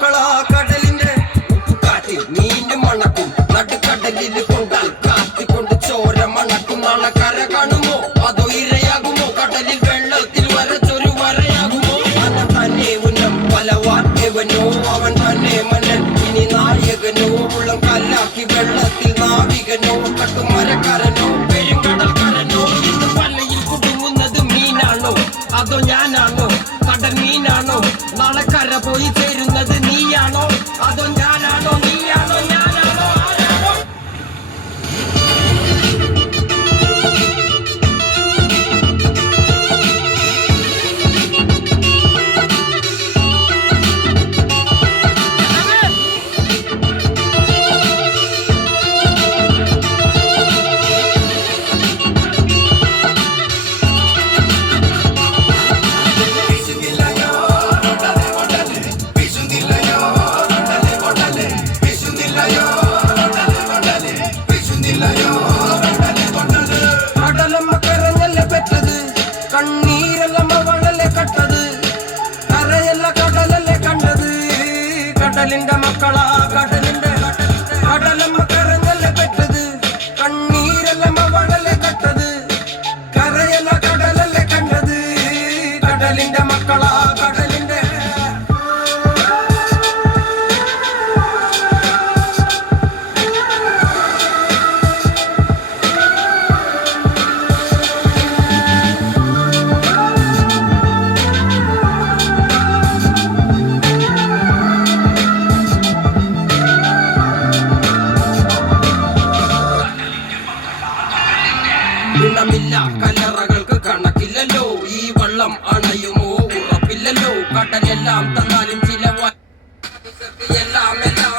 മക്കളാ കടലിന്റെ ഉപ്പുകാട്ടിൽ മീന് മണക്കും നടുക്കടലിൽ കൊണ്ടാൽ കാത്തിക്കൊണ്ട് ചോര മണക്കും. നാളെ കര കാണുമോ അതോ ഇരയാകുമോ? കടലിൽ വെള്ളത്തിൽ വരച്ചൊരു വരയാകുമോ? അന്ന തന്നെ ഉന്നം പലവാൻ എവനോ അവൻ തന്നെ മന്നൻ ഇനി നായകനോ ഉള്ളം കല്ലാക്കി വെള്ളത്തിൽ നാവികനോ കട്ടുമരക്കാരനോ പെരുങ്കടൽക്കാരനോ? ഇന്ന് പല്ലയിൽ കുടുങ്ങുന്നത് മീനാണോ അതോ ഞാനാണോ? കടൽ മീനാണോ? നാളെ കര പോയി ചേരുന്നത് നീയാണോ അതോ ഞാനാണോ? നീയാണോ ഞാനാണോ ആരാണോ? കടലമ്മ കരഞ്ഞല്ലേ പെറ്റത്, കണ്ണീരല്ലമ്മ വളലെ കട്ടത്, കരയല്ല കടലല്ലേ കണ്ടത്. കടലിന്റെ മക്കളാ കടലിന്റെ കടലമ്മ കരഞ്ഞല്ലേ പെറ്റത്, കണ്ണീരല്ലമ്മ വളലെ കട്ടത്, കരയല്ല കടലല്ലേ കണ്ടത്. കടലിന്റെ മക്കളാ കടലിന്റെ ഗുണമില്ല കല്ലറകൾക്ക് കണക്കില്ലല്ലോ, ഈ വള്ളം അണയുമോ ഉറപ്പില്ലല്ലോ. കടലെല്ലാം തന്നാലും ചില എല്ലാം എല്ലാം